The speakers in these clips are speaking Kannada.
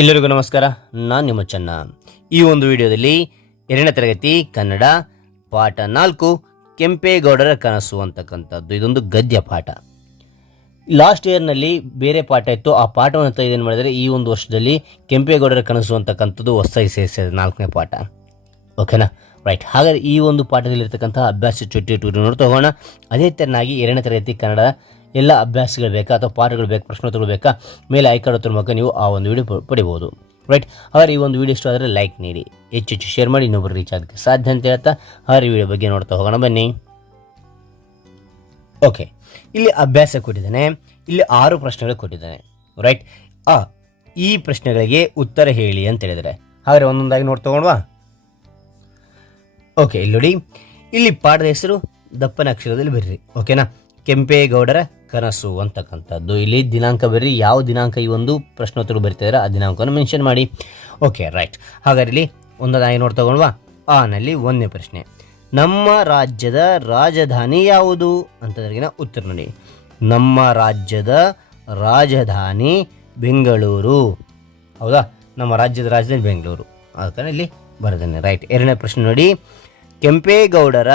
ಎಲ್ಲರಿಗೂ ನಮಸ್ಕಾರ. ನಾನು ನಿಮ್ಮ ಚೆನ್ನ. ಈ ಒಂದು ವಿಡಿಯೋದಲ್ಲಿ 2ನೇ ತರಗತಿ ಕನ್ನಡ ಪಾಠ 4 ಕೆಂಪೇಗೌಡರ ಕನಸು ಅಂತಕ್ಕಂಥದ್ದು. ಇದೊಂದು ಗದ್ಯ ಪಾಠ. ಲಾಸ್ಟ್ ಇಯರ್ನಲ್ಲಿ ಬೇರೆ ಪಾಠ ಇತ್ತು, ಆ ಪಾಠವನ್ನು ಏನು ಮಾಡಿದರೆ ಈ ಒಂದು ವರ್ಷದಲ್ಲಿ ಕೆಂಪೇಗೌಡರ ಕನಸು ಅಂತಕ್ಕಂಥದ್ದು ಹೊಸದಾಗಿ ಸೇರಿಸಿದೆ 4ನೇ ಪಾಠ. ಓಕೆನಾ, ರೈಟ್. ಹಾಗಾದರೆ ಈ ಒಂದು ಪಾಠದಲ್ಲಿರ್ತಕ್ಕಂಥ ಅಭ್ಯಾಸ ಚುಟ್ಟಿ ನೋಡ್ತಾ ಹೋಗೋಣ. ಅದೇ ತೆರನಾಗಿ 2ನೇ ತರಗತಿ ಕನ್ನಡ ಎಲ್ಲ ಅಭ್ಯಾಸಗಳು ಬೇಕಾ ಅಥವಾ ಪಾಠಗಳು ಬೇಕಾ, ಪ್ರಶ್ನೋತ್ತರಗಳು ಬೇಕಾ, ಮೇಲೆ ಆಯ್ಕೆ ಮೂಲಕ ನೀವು ಆ ಒಂದು ವಿಡಿಯೋ ಪಡಿಬೋದು. ರೈಟ್. ಹಾಗಾದ್ರೆ ಈ ಒಂದು ವಿಡಿಯೋ ಇಷ್ಟ ಆದರೆ ಲೈಕ್ ನೀಡಿ, ಹೆಚ್ಚು ಶೇರ್ ಮಾಡಿ, ಇನ್ನೊಬ್ಬರು ರೀಚ್ ಆಗೋಕ್ಕೆ ಸಾಧ್ಯ ಅಂತ ಹೇಳ್ತಾ ಹಾಗಾದ್ರೆ ಈ ವಿಡಿಯೋ ಬಗ್ಗೆ ನೋಡ್ತಾ ಹೋಗೋಣ ಬನ್ನಿ. ಓಕೆ, ಇಲ್ಲಿ ಅಭ್ಯಾಸ ಕೊಟ್ಟಿದ್ದಾನೆ. ಇಲ್ಲಿ 6 ಪ್ರಶ್ನೆಗಳು ಕೊಟ್ಟಿದ್ದಾನೆ. ರೈಟ್. ಈ ಪ್ರಶ್ನೆಗಳಿಗೆ ಉತ್ತರ ಹೇಳಿ ಅಂತ ಹೇಳಿದರೆ ಹಾಗಾದ್ರೆ ಒಂದೊಂದಾಗಿ ನೋಡ್ತಾ ಹೋಗೋಣವಾ. ಓಕೆ, ಇಲ್ಲಿ ನೋಡಿ, ಇಲ್ಲಿ ಪಾಠದ ಹೆಸರು ದಪ್ಪನ ಅಕ್ಷರದಲ್ಲಿ ಬರ್ರಿ. ಓಕೆನಾ, ಕೆಂಪೇಗೌಡರ ಕನಸು ಅಂತಕ್ಕಂಥದ್ದು. ಇಲ್ಲಿ ದಿನಾಂಕ ಬರ್ರಿ, ಯಾವ ದಿನಾಂಕ ಈ ಒಂದು ಪ್ರಶ್ನೋತ್ತರ ಬರಿತಿದ್ದಾರೆ ಆ ದಿನಾಂಕವನ್ನು ಮೆನ್ಷನ್ ಮಾಡಿ. Okay, right. ಹಾಗಾದ್ರೆ ಇಲ್ಲಿ ಒಂದೊಂದಾಗಿ ನೋಡ್ತಾ ಹೋಗೋಣವಾ. ನಲ್ಲಿ 1ನೇ ಪ್ರಶ್ನೆ, ನಮ್ಮ ರಾಜ್ಯದ ರಾಜಧಾನಿ ಯಾವುದು ಅಂತಂದ್ರಿಗಿನ ಉತ್ತರ ನೋಡಿ. ನಮ್ಮ ರಾಜ್ಯದ ರಾಜಧಾನಿ ಬೆಂಗಳೂರು. ಹೌದಾ, ನಮ್ಮ ರಾಜ್ಯದ ರಾಜಧಾನಿ ಬೆಂಗಳೂರು. ಆದ ಕಾರಣ ಇಲ್ಲಿ ಬರೆದೇನೆ. ರೈಟ್. 2ನೇ ಪ್ರಶ್ನೆ ನೋಡಿ, ಕೆಂಪೇಗೌಡರ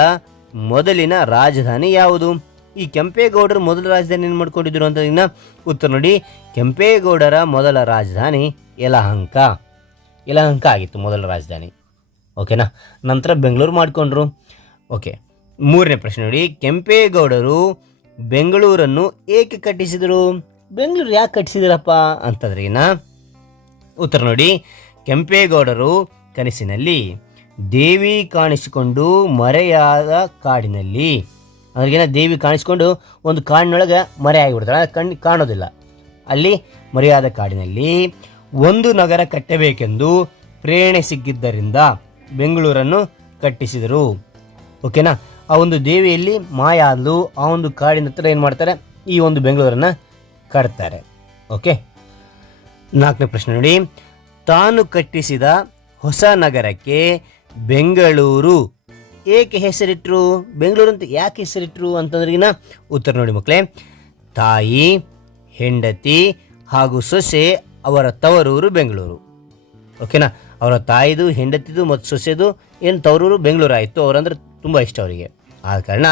ಮೊದಲಿನ ರಾಜಧಾನಿ ಯಾವುದು? ಈ ಕೆಂಪೇಗೌಡರು ಮೊದಲ ರಾಜಧಾನಿ ಏನು ಮಾಡ್ಕೊಂಡಿದ್ರು ಅಂತ ಉತ್ತರ ನೋಡಿ. ಕೆಂಪೇಗೌಡರ ಮೊದಲ ರಾಜಧಾನಿ ಯಲಹಂಕ ಆಗಿತ್ತು ಮೊದಲ ರಾಜಧಾನಿ. ಓಕೆನಾ, ನಂತರ ಬೆಂಗಳೂರು ಮಾಡಿಕೊಂಡ್ರು. ಓಕೆ, 3ನೇ ಪ್ರಶ್ನೆ ನೋಡಿ, ಕೆಂಪೇಗೌಡರು ಬೆಂಗಳೂರನ್ನು ಏಕೆ ಕಟ್ಟಿಸಿದರು? ಬೆಂಗಳೂರು ಯಾಕೆ ಕಟ್ಟಿಸಿದ್ರಪ್ಪ ಅಂತಂದ್ರಿನ ಉತ್ತರ ನೋಡಿ. ಕೆಂಪೇಗೌಡರು ಕನಸಿನಲ್ಲಿ ದೇವಿ ಕಾಣಿಸಿಕೊಂಡು ಮರೆಯಾದ ಕಾಡಿನಲ್ಲಿ, ಅವ್ರಿಗೇನ ದೇವಿ ಕಾಣಿಸ್ಕೊಂಡು ಒಂದು ಕಾಡಿನೊಳಗೆ ಮರೆ ಆಗಿಬಿಡ್ತಾಳೆ, ಕಾಣೋದಿಲ್ಲ. ಅಲ್ಲಿ ಮರೆಯಾದ ಕಾಡಿನಲ್ಲಿ ಒಂದು ನಗರ ಕಟ್ಟಬೇಕೆಂದು ಪ್ರೇರಣೆ ಸಿಕ್ಕಿದ್ದರಿಂದ ಬೆಂಗಳೂರನ್ನು ಕಟ್ಟಿಸಿದರು. ಓಕೆನಾ, ಆ ಒಂದು ದೇವಿಯಲ್ಲಿ ಮಾಯ ಆದ್ಲು, ಆ ಒಂದು ಕಾಡಿನ ಹತ್ರ ಏನು ಮಾಡ್ತಾರೆ, ಈ ಒಂದು ಬೆಂಗಳೂರನ್ನು ಕಟ್ತಾರೆ. ಓಕೆ, 4ನೇ ಪ್ರಶ್ನೆ ನೋಡಿ, ತಾನು ಕಟ್ಟಿಸಿದ ಹೊಸ ನಗರಕ್ಕೆ ಬೆಂಗಳೂರು ಏಕೆ ಹೆಸರಿಟ್ರು? ಬೆಂಗಳೂರು ಅಂತ ಯಾಕೆ ಹೆಸರಿಟ್ರು ಅಂತಂದ್ರಿಗಿನ ಉತ್ತರ ನೋಡಿ ಮಕ್ಕಳೇ. ತಾಯಿ, ಹೆಂಡತಿ ಹಾಗೂ ಸೊಸೆ ಅವರ ತವರೂರು ಬೆಂಗಳೂರು. ಓಕೆನಾ, ಅವರ ತಾಯಿದು, ಹೆಂಡತಿದು ಮತ್ತು ಸೊಸೆದು ಏನು ತವರೂರು ಬೆಂಗಳೂರು ಆಯಿತು. ಅವರಂದ್ರೆ ತುಂಬ ಇಷ್ಟ ಅವರಿಗೆ. ಆದ ಕಾರಣ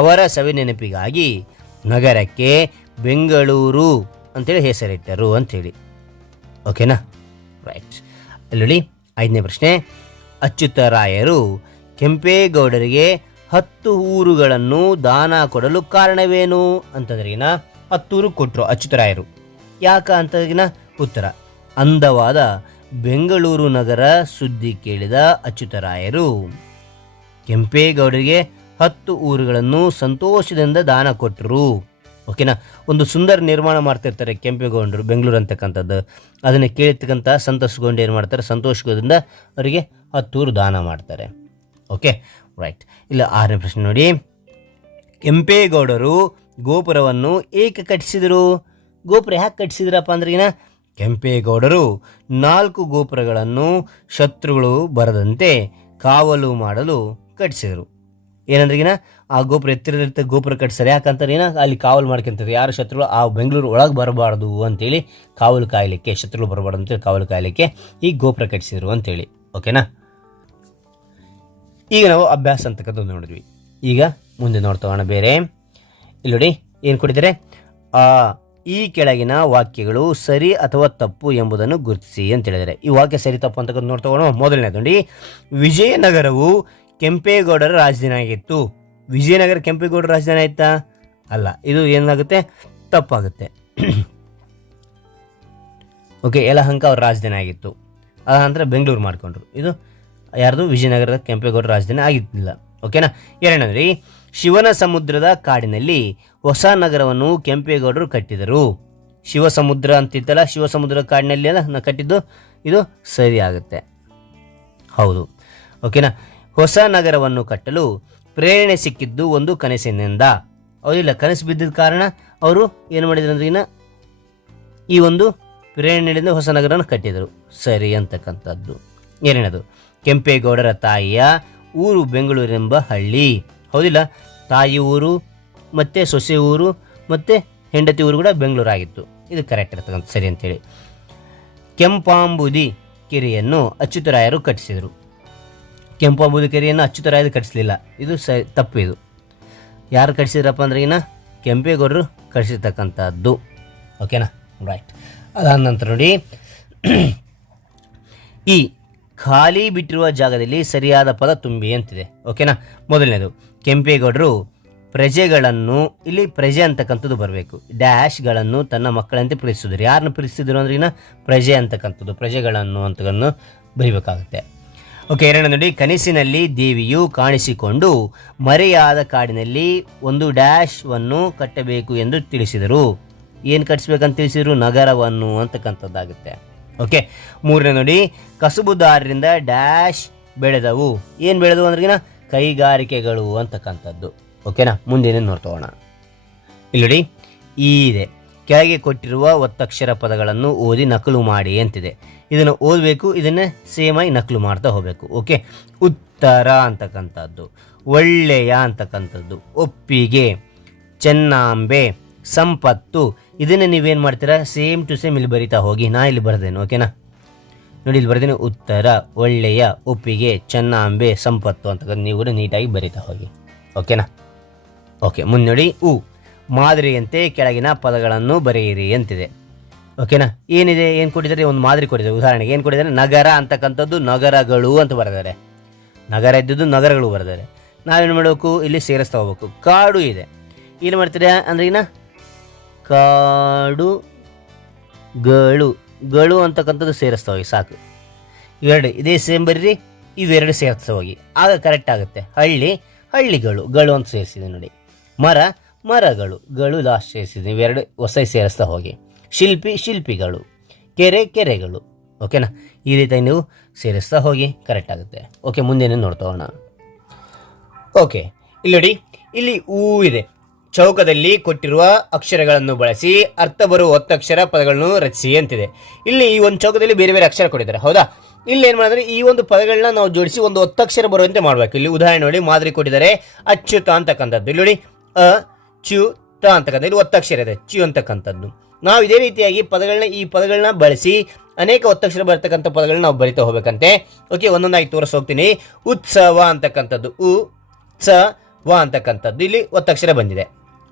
ಅವರ ಸವಿ ನೆನಪಿಗಾಗಿ ನಗರಕ್ಕೆ ಬೆಂಗಳೂರು ಅಂತೇಳಿ ಹೆಸರಿಟ್ಟರು ಅಂಥೇಳಿ. ಓಕೆನಾ, ರೈಟ್. ಅಲ್ಲಿ 5ನೇ ಪ್ರಶ್ನೆ, ಅಚ್ಯುತರಾಯರು ಕೆಂಪೇಗೌಡರಿಗೆ 10 ಊರುಗಳನ್ನು ದಾನ ಕೊಡಲು ಕಾರಣವೇನು ಅಂತಂದ್ರಿಗಿನ 10 ಊರು ಕೊಟ್ಟರು ಅಚ್ಯುತರಾಯರು. ಯಾಕ ಅಂತಂದ್ರಿಗಿನ ಉತ್ತರ, ಅಂದವಾದ ಬೆಂಗಳೂರು ನಗರ ಸುದ್ದಿ ಕೇಳಿದ ಅಚ್ಯುತರಾಯರು ಕೆಂಪೇಗೌಡರಿಗೆ 10 ಊರುಗಳನ್ನು ಸಂತೋಷದಿಂದ ದಾನ ಕೊಟ್ಟರು. ಓಕೆನಾ, ಒಂದು ಸುಂದರ ನಿರ್ಮಾಣ ಮಾಡ್ತಿರ್ತಾರೆ ಕೆಂಪೇಗೌಡರು ಬೆಂಗಳೂರು ಅಂತಕ್ಕಂಥದ್ದು. ಅದನ್ನು ಕೇಳಿರ್ತಕ್ಕಂಥ ಸಂತೋಷಗೊಂಡು ಏನು ಮಾಡ್ತಾರೆ, ಸಂತೋಷದಿಂದ ಅವರಿಗೆ 10 ಊರು ದಾನ ಮಾಡ್ತಾರೆ. Okay, right. ಇಲ್ಲ 6ನೇ ಪ್ರಶ್ನೆ ನೋಡಿ, ಕೆಂಪೇಗೌಡರು ಗೋಪುರವನ್ನು ಏಕೆ ಕಟ್ಟಿಸಿದರು? ಗೋಪುರ ಯಾಕೆ ಕಟ್ಟಿಸಿದ್ರಪ್ಪ ಅಂದ್ರಿಗಿನ ಕೆಂಪೇಗೌಡರು 4 ಗೋಪುರಗಳನ್ನು ಶತ್ರುಗಳು ಬರದಂತೆ ಕಾವಲು ಮಾಡಲು ಕಟ್ಟಿಸಿದರು. ಏನಂದ್ರಿಗಿನ ಆ ಗೋಪುರ ಎತ್ತಿರಲಿರ್ತ ಗೋಪುರ ಕಟ್ಟಿಸ್ತಾರೆ. ಯಾಕಂತಾರೆ ಅಲ್ಲಿ ಕಾವಲು ಮಾಡ್ಕೊಂತಾರೆ, ಯಾರು ಶತ್ರುಗಳು ಆ ಬೆಂಗಳೂರು ಒಳಗೆ ಬರಬಾರ್ದು ಅಂತೇಳಿ ಕಾವಲು ಕಾಯಲಿಕ್ಕೆ, ಶತ್ರುಗಳು ಬರಬಾರ್ದು ಅಂತೇಳಿ ಕಾವಲು ಕಾಯಲಿಕ್ಕೆ ಈ ಗೋಪುರ ಕಟ್ಟಿಸಿದ್ರು ಅಂತೇಳಿ. ಓಕೆನಾ, ಈಗ ನಾವು ಅಭ್ಯಾಸ ಅಂತಕ್ಕಂಥದ್ದು ನೋಡಿದ್ವಿ. ಈಗ ಮುಂದೆ ನೋಡ್ತಾ ಹೋಗೋಣ ಬೇರೆ. ಇಲ್ಲಿ ನೋಡಿ ಏನು ಕೊಟ್ಟಿದ್ದಾರೆ, ಈ ಕೆಳಗಿನ ವಾಕ್ಯಗಳು ಸರಿ ಅಥವಾ ತಪ್ಪು ಎಂಬುದನ್ನು ಗುರುತಿಸಿ ಅಂತ ಹೇಳಿದರೆ. ಈ ವಾಕ್ಯ ಸರಿ ತಪ್ಪು ಅಂತಕ್ಕಂಥ ನೋಡ್ತಾ ಹೋಗೋಣ. ಮೊದಲನೇದು ನೋಡಿ, ವಿಜಯನಗರವು ಕೆಂಪೇಗೌಡರ ರಾಜಧಾನಿ ಆಗಿತ್ತು. ವಿಜಯನಗರ ಕೆಂಪೇಗೌಡರ ರಾಜಧಾನಿ ಆಯ್ತಾ? ಅಲ್ಲ, ಇದು ಏನಾಗುತ್ತೆ, ತಪ್ಪಾಗುತ್ತೆ. ಓಕೆ, ಯಲಹಂಕ ಅವ್ರ ರಾಜಧಾನಿ ಆಗಿತ್ತು, ಅದ ನಂತರ ಬೆಂಗಳೂರು ಮಾಡಿಕೊಂಡ್ರು. ಇದು ಯಾರ್ದು? ವಿಜಯನಗರದ ಕೆಂಪೇಗೌಡರ ರಾಜಧಾನಿ ಆಗಿದ್ದಿಲ್ಲ. ಓಕೆನಾ. 2ನೇದು, ಶಿವನ ಸಮುದ್ರದ ಕಾಡಿನಲ್ಲಿ ಹೊಸ ನಗರವನ್ನು ಕೆಂಪೇಗೌಡರು ಕಟ್ಟಿದರು. ಶಿವ ಸಮುದ್ರ ಅಂತಿತ್ತಲ್ಲ, ಶಿವ ಸಮುದ್ರದ ಕಾಡಿನಲ್ಲಿ ಅಲ್ಲ ಕಟ್ಟಿದ್ದು, ಇದು ಸರಿ ಆಗುತ್ತೆ. ಹೌದು. ಓಕೆನಾ, ಹೊಸ ನಗರವನ್ನು ಕಟ್ಟಲು ಪ್ರೇರಣೆ ಸಿಕ್ಕಿದ್ದು ಒಂದು ಕನಸಿನಿಂದ. ಹೌದಿಲ್ಲ, ಕನಸು ಬಿದ್ದಿದ್ದ ಕಾರಣ ಅವರು ಏನು ಮಾಡಿದ್ರು ಅಂದ್ರೆ ಈ ಒಂದು ಪ್ರೇರಣೆಯಿಂದ ಹೊಸ ನಗರವನ್ನು ಕಟ್ಟಿದರು. ಸರಿ ಅಂತಕ್ಕಂಥದ್ದು. 2ನೇದು, ಕೆಂಪೇಗೌಡರ ತಾಯಿಯ ಊರು ಬೆಂಗಳೂರೆಂಬ ಹಳ್ಳಿ. ಹೌದಿಲ್ಲ, ತಾಯಿ ಊರು ಮತ್ತು ಸೊಸೆ ಊರು ಮತ್ತು ಹೆಂಡತಿ ಊರು ಕೂಡ ಬೆಂಗಳೂರು ಆಗಿತ್ತು. ಇದು ಕರೆಕ್ಟ್ ಇರ್ತಕ್ಕಂಥ ಸರಿ ಅಂತೇಳಿ. ಕೆಂಪಾಂಬುದಿ ಕೆರೆಯನ್ನು ಅಚ್ಯುತರಾಯರು ಕಟ್ಟಿಸಿದರು. ಕೆಂಪಾಂಬುದಿ ಕೆರೆಯನ್ನು ಅಚ್ಯುತರಾಯರು ಕಟ್ಟಿಸಲಿಲ್ಲ, ಇದು ತಪ್ಪು. ಇದು ಯಾರು ಕಟ್ಟಿಸಿದ್ರಪ್ಪ ಅಂದ್ರೆ ಕೆಂಪೇಗೌಡರು ಕಟ್ಟಿಸಿರ್ತಕ್ಕಂಥದ್ದು. ಓಕೆನಾ, ರೈಟ್. ಅದಾದ ನಂತರ ನೋಡಿ, ಈ ಖಾಲಿ ಬಿಟ್ಟಿರುವ ಜಾಗದಲ್ಲಿ ಸರಿಯಾದ ಪದ ತುಂಬಿ ಅಂತಿದೆ. ಓಕೆನಾ, ಮೊದಲನೇದು ಕೆಂಪೇಗೌಡರು ಪ್ರಜೆಗಳನ್ನು, ಇಲ್ಲಿ ಪ್ರಜೆ ಅಂತಕ್ಕಂಥದ್ದು ಬರಬೇಕು. ಡ್ಯಾಶ್ಗಳನ್ನು ತನ್ನ ಮಕ್ಕಳಂತೆ ಪ್ರೀತಿಸಿದ್ರು. ಯಾರನ್ನು ಪ್ರೀತಿಸಿದ್ರು ಅಂದ್ರೆ ಪ್ರಜೆ ಅಂತಕ್ಕಂಥದ್ದು, ಪ್ರಜೆಗಳನ್ನು ಅಂತಗಳನ್ನು ಬರೀಬೇಕಾಗುತ್ತೆ. ಓಕೆ, ಎರಡನೇ ನೋಡಿ, ಕನಸಿನಲ್ಲಿ ದೇವಿಯು ಕಾಣಿಸಿಕೊಂಡು ಮರೆಯಾದ ಕಾಡಿನಲ್ಲಿ ಒಂದು ಡ್ಯಾಶ್ವನ್ನು ಕಟ್ಟಬೇಕು ಎಂದು ತಿಳಿಸಿದರು. ಏನು ಕಟ್ಟಿಸ್ಬೇಕಂತ ತಿಳಿಸಿದ್ರು? ನಗರವನ್ನು ಅಂತಕ್ಕಂಥದ್ದಾಗುತ್ತೆ. ಓಕೆ, ಮೂರನೇ ನೋಡಿ, ಕಸುಬುದಾರರಿಂದ ಡ್ಯಾಶ್ ಬೆಳೆದವು. ಏನು ಬೆಳೆದವು ಅಂದ್ರೆ ಕೈಗಾರಿಕೆಗಳು ಅಂತಕ್ಕಂಥದ್ದು. ಓಕೆನಾ, ಮುಂದೇನೇ ನೋಡ್ತೋಣ. ಇಲ್ಲಿ ನೋಡಿ, ಈ ಇದೆ, ಕೆಳಗೆ ಕೊಟ್ಟಿರುವ ಒತ್ತಕ್ಷರ ಪದಗಳನ್ನು ಓದಿ ನಕಲು ಮಾಡಿ ಅಂತಿದೆ. ಇದನ್ನು ಓದಬೇಕು, ಇದನ್ನೇ ಸೇಮಾಗಿ ನಕಲು ಮಾಡ್ತಾ ಹೋಗಬೇಕು. ಓಕೆ, ಉತ್ತರ ಅಂತಕ್ಕಂಥದ್ದು, ಒಳ್ಳೆಯ ಅಂತಕ್ಕಂಥದ್ದು, ಒಪ್ಪಿಗೆ, ಚೆನ್ನಾಂಬೆ, ಸಂಪತ್ತು. ಇದನ್ನೇ ನೀವೇನು ಮಾಡ್ತೀರಾ? ಸೇಮ್ ಟು ಸೇಮ್ ಇಲ್ಲಿ ಬರಿತಾ ಹೋಗಿ. ನಾ ಇಲ್ಲಿ ಬರ್ದೇನೆ. ಓಕೆನಾ, ನೋಡಿ ಇಲ್ಲಿ ಬರ್ದೇನೆ, ಉತ್ತರ, ಒಳ್ಳೆಯ, ಒಪ್ಪಿಗೆ, ಚೆನ್ನಾಂಬೆ, ಸಂಪತ್ತು ಅಂತಕ್ಕಂಥ ನೀವು ಕೂಡ ನೀಟಾಗಿ ಬರಿತಾ ಹೋಗಿ. ಓಕೆನಾ. ಓಕೆ, ಮುಂದೆ ನೋಡಿ, ಮಾದರಿಯಂತೆ ಕೆಳಗಿನ ಪದಗಳನ್ನು ಬರೆಯಿರಿ ಅಂತಿದೆ. ಓಕೆನಾ, ಏನಿದೆ, ಏನು ಕೊಟ್ಟಿದ್ದಾರೆ? ಒಂದು ಮಾದರಿ ಕೊಟ್ಟಿದ್ದಾರೆ. ಉದಾಹರಣೆಗೆ ಏನು ಕೊಟ್ಟಿದ್ದಾರೆ? ನಗರ ಅಂತಕ್ಕಂಥದ್ದು ನಗರಗಳು ಅಂತ ಬರೆದಾರೆ. ನಗರ ಇದ್ದದ್ದು ನಗರಗಳು ಬರೆದಾರೆ. ನಾವೇನು ಮಾಡಬೇಕು? ಇಲ್ಲಿ ಸೇರಿಸ್ತಾ ಹೋಗ್ಬೇಕು. ಕಾಡು ಇದೆ, ಏನು ಮಾಡ್ತೀರಾ ಅಂದ್ರೆ ಕಾಡು ಗಳು ಅಂತಕ್ಕಂಥದ್ದು ಸೇರಿಸ್ತಾ ಹೋಗಿ, ಸಾಕು. ಎರಡು ಇದೇ ಸೇಮ್ ಬರ್ರಿ, ಇವೆರಡು ಸೇರಿಸ್ತಾ ಹೋಗಿ, ಆಗ ಕರೆಕ್ಟ್ ಆಗುತ್ತೆ. ಹಳ್ಳಿಗಳು ಅಂತ ಸೇರಿಸಿದೆ ನೋಡಿ. ಮರಗಳು ಲಾಸ್ಟ್ ಸೇರಿಸಿದೆ. ಇವೆರಡು ಹೊಸ ಸೇರಿಸ್ತಾ ಹೋಗಿ. ಶಿಲ್ಪಿಗಳು, ಕೆರೆಗಳು. ಓಕೆನಾ, ಈ ರೀತಿ ನೀವು ಸೇರಿಸ್ತಾ ಹೋಗಿ, ಕರೆಕ್ಟ್ ಆಗುತ್ತೆ. ಓಕೆ, ಮುಂದೇನೆ ನೋಡ್ತೋಣ. ಓಕೆ, ಇಲ್ಲಿ ನೋಡಿ, ಇಲ್ಲಿ ಇದೆ. ಚೌಕದಲ್ಲಿ ಕೊಟ್ಟಿರುವ ಅಕ್ಷರಗಳನ್ನು ಬಳಸಿ ಅರ್ಥ ಬರುವ ಒತ್ತಕ್ಷರ ಪದಗಳನ್ನು ರಚಿಸಿ ಅಂತಿದೆ. ಇಲ್ಲಿ ಈ ಒಂದು ಚೌಕದಲ್ಲಿ ಬೇರೆ ಬೇರೆ ಅಕ್ಷರ ಕೊಟ್ಟಿದ್ದಾರೆ, ಹೌದಾ? ಇಲ್ಲಿ ಏನು ಮಾಡಿದ್ರೆ ಈ ಒಂದು ಪದಗಳನ್ನ ನಾವು ಜೋಡಿಸಿ ಒಂದು ಒತ್ತಕ್ಷರ ಬರುವಂತೆ ಮಾಡಬೇಕು. ಇಲ್ಲಿ ಉದಾಹರಣೆ ನೋಡಿ, ಮಾದರಿ ಕೊಟ್ಟಿದ್ದಾರೆ, ಅಚ್ಯುತ ಅಂತಕ್ಕಂಥದ್ದು. ಇಲ್ಲಿ ನೋಡಿ, ಅಚ್ಯುತ ಅಂತಕ್ಕಂಥ, ಇಲ್ಲಿ ಒತ್ತಕ್ಷರ ಇದೆ, ಚು ಅಂತಕ್ಕಂಥದ್ದು. ನಾವು ಇದೇ ರೀತಿಯಾಗಿ ಈ ಪದಗಳನ್ನ ಬಳಸಿ ಅನೇಕ ಒತ್ತಕ್ಷರ ಬರ್ತಕ್ಕಂಥ ಪದಗಳನ್ನ ನಾವು ಬರಿತಾ ಹೋಗ್ಬೇಕಂತೆ. ಓಕೆ, ಒಂದೊಂದಾಗಿ ತೋರಿಸಿ ಹೋಗ್ತೀನಿ. ಉತ್ಸವ ಅಂತಕ್ಕಂಥದ್ದು, ಉತ್ಸವ ಅಂತಕ್ಕಂಥದ್ದು, ಇಲ್ಲಿ ಒತ್ತಕ್ಷರ ಬಂದಿದೆ,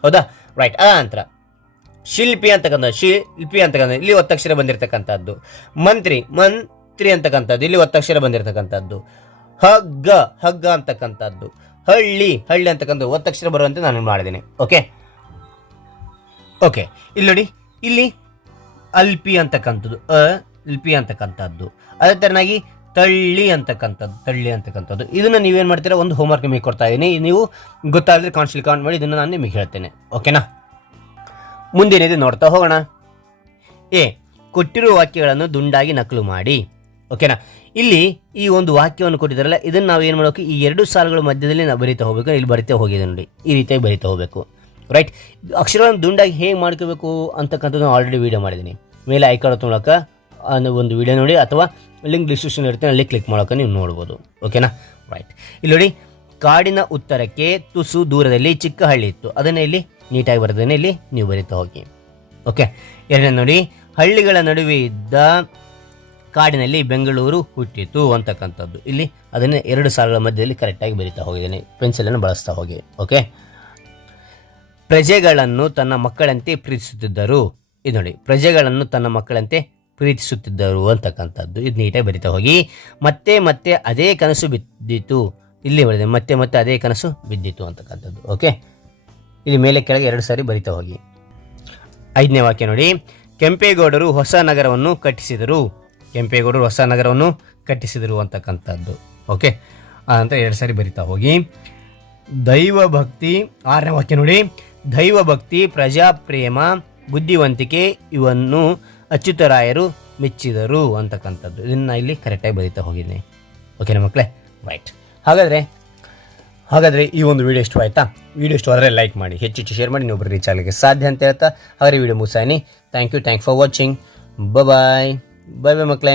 ಹೌದಾ? ರೈಟ್. ನಂತರ ಶಿಲ್ಪಿ ಅಂತಕ್ಕಂಥದ್ದು, ಇಲ್ಲಿ ಒತ್ತಕ್ಷರ ಬಂದಿರತಕ್ಕಂಥದ್ದು. ಮಂತ್ರಿ ಅಂತಕ್ಕಂಥದ್ದು, ಇಲ್ಲಿ ಒತ್ತಕ್ಷರ ಬಂದಿರತಕ್ಕಂಥದ್ದು. ಹಗ್ಗ ಅಂತಕ್ಕಂಥದ್ದು. ಹಳ್ಳಿ ಅಂತಕ್ಕಂಥದ್ದು ಒತ್ತಕ್ಷರ ಬರುವಂತೆ ನಾನು ಮಾಡಿದ್ದೇನೆ. ಓಕೆ, ಇಲ್ಲಿ ನೋಡಿ, ಇಲ್ಲಿ ಅಲ್ಪಿ ಅಂತಕ್ಕಂಥದ್ದು, ಅದೇ ತರನಾಗಿ ತಳ್ಳಿ ಅಂತಕ್ಕಂಥದ್ದು. ಇದನ್ನ ನೀವೇನು ಮಾಡ್ತೀರಾ? ಒಂದು ಹೋಮ್ವರ್ಕ್ ನಿಮಗೆ ಕೊಡ್ತಾ ಇದ್ದೀನಿ, ನೀವು ಗೊತ್ತಾದ್ರೆ ಕಾಮೆಂಟ್ ಮಾಡಿ, ಇದನ್ನು ನಾನು ನಿಮಗೆ ಹೇಳ್ತೇನೆ. ಓಕೆನಾ, ಮುಂದೇನಿದೆ ನೋಡ್ತಾ ಹೋಗೋಣ. ಕೊಟ್ಟಿರುವ ವಾಕ್ಯಗಳನ್ನು ದುಂಡಾಗಿ ನಕಲು ಮಾಡಿ. ಓಕೆನಾ, ಇಲ್ಲಿ ಈ ಒಂದು ವಾಕ್ಯವನ್ನು ಕೊಟ್ಟಿದ್ದಾರಲ್ಲ, ಇದನ್ನು ನಾವು ಏನು ಮಾಡಬೇಕು? ಈ ಎರಡು ಸಾಲುಗಳ ಮಧ್ಯದಲ್ಲಿ ನಾವು ಬರಿತಾ ಹೋಗಬೇಕು. ಇಲ್ಲಿ ಬರಿತಾ ಹೋಗಿದೆ ನೋಡಿ, ಈ ರೀತಿಯಾಗಿ ಬರಿತಾ ಹೋಗಬೇಕು. ರೈಟ್. ಅಕ್ಷರಗಳನ್ನು ದುಂಡಾಗಿ ಹೇಗೆ ಮಾಡ್ಕೋಬೇಕು ಅಂತಕ್ಕಂಥದ್ದು ನಾನು ಆಲ್ರೆಡಿ ವೀಡಿಯೋ ಮಾಡಿದ್ದೀನಿ. ಮೇಲೆ ಐಕಾನ್ ಮೂಲಕ ಒಂದು ವಿಡಿಯೋ ನೋಡಿ, ಅಥವಾ ಲಿಂಕ್ ಡಿಸ್ಕ್ರಿಪ್ಷನ್ ಇರ್ತೀನಿ, ಅಲ್ಲಿ ಕ್ಲಿಕ್ ಮಾಡೋಕೆ ನೀವು ನೋಡ್ಬೋದು. ಓಕೆನಾ, ರೈಟ್. ಇಲ್ಲಿ ನೋಡಿ, ಕಾಡಿನ ಉತ್ತರಕ್ಕೆ ತುಸು ದೂರದಲ್ಲಿ ಚಿಕ್ಕ ಹಳ್ಳಿ ಇತ್ತು. ಅದನ್ನು ಇಲ್ಲಿ ನೀಟಾಗಿ ಬರೆದೇನೆ, ಇಲ್ಲಿ ನೀವು ಬರಿತಾ ಹೋಗಿ. ಓಕೆ, ಎರಡನೇ ನೋಡಿ, ಹಳ್ಳಿಗಳ ನಡುವೆ ಇದ್ದ ಕಾಡಿನಲ್ಲಿ ಬೆಂಗಳೂರು ಹುಟ್ಟಿತು ಅಂತಕ್ಕಂಥದ್ದು. ಇಲ್ಲಿ ಅದನ್ನೇ ಎರಡು ಸಾಲುಗಳ ಮಧ್ಯದಲ್ಲಿ ಕರೆಕ್ಟಾಗಿ ಬರಿತಾ ಹೋಗಿದ್ದೇನೆ, ಪೆನ್ಸಿಲನ್ನು ಬಳಸ್ತಾ ಹೋಗಿ. ಓಕೆ, ಪ್ರಜೆಗಳನ್ನು ತನ್ನ ಮಕ್ಕಳಂತೆ ಪ್ರೀತಿಸುತ್ತಿದ್ದರು. ಇದು ನೋಡಿ, ಪ್ರಜೆಗಳನ್ನು ತನ್ನ ಮಕ್ಕಳಂತೆ ಪ್ರೀತಿಸುತ್ತಿದ್ದರು ಅಂತಕ್ಕಂಥದ್ದು. ಇದು ನೀಟಾಗಿ ಬರಿತಾ ಹೋಗಿ. ಮತ್ತೆ ಅದೇ ಕನಸು ಬಿದ್ದಿತು. ಇಲ್ಲಿ ಬರೆದೆ, ಮತ್ತೆ ಅದೇ ಕನಸು ಬಿದ್ದಿತು ಅಂತಕ್ಕಂಥದ್ದು. ಓಕೆ, ಇಲ್ಲಿ ಮೇಲೆ ಕೆಳಗೆ ಎರಡು ಸಾರಿ ಬರಿತಾ ಹೋಗಿ. ಐದನೇ ವಾಕ್ಯ ನೋಡಿ, ಕೆಂಪೇಗೌಡರು ಹೊಸ ನಗರವನ್ನು ಕಟ್ಟಿಸಿದರು ಅಂತಕ್ಕಂಥದ್ದು. ಓಕೆ, ಅಂತ ಎರಡು ಸಾರಿ ಬರಿತಾ ಹೋಗಿ. ದೈವಭಕ್ತಿ, ಆರನೇ ವಾಕ್ಯ ನೋಡಿ, ದೈವಭಕ್ತಿ, ಪ್ರಜಾಪ್ರೇಮ, ಬುದ್ಧಿವಂತಿಕೆ ಇವನ್ನು ಅಚ್ಯುತರಾಯರು ಮೆಚ್ಚಿದರು ಅಂತಕ್ಕಂಥದ್ದು. ಇದನ್ನು ಇಲ್ಲಿ ಕರೆಕ್ಟಾಗಿ ಬರಿತಾ ಹೋಗಿದ್ದೀನಿ. ಓಕೆನಾ ಮಕ್ಕಳೇ, ರೈಟ್. ಹಾಗಾದರೆ ಈ ಒಂದು ವಿಡಿಯೋ ಇಷ್ಟ ಆಯ್ತಾ? ವಿಡಿಯೋ ಇಷ್ಟ ಆದರೆ ಲೈಕ್ ಮಾಡಿ, ಹೆಚ್ಚು ಶೇರ್ ಮಾಡಿ, ಇನ್ನೊಬ್ಬರು ರೀಚ್ ಆಗಲಿಕ್ಕೆ ಸಾಧ್ಯ ಅಂತ ಹೇಳ್ತಾ ಹಾಗಾದ್ರೆ ವಿಡಿಯೋ ಮುಗಿಸಾನಿ. Thank you for watching. Bye ಮಕ್ಕಳೇ.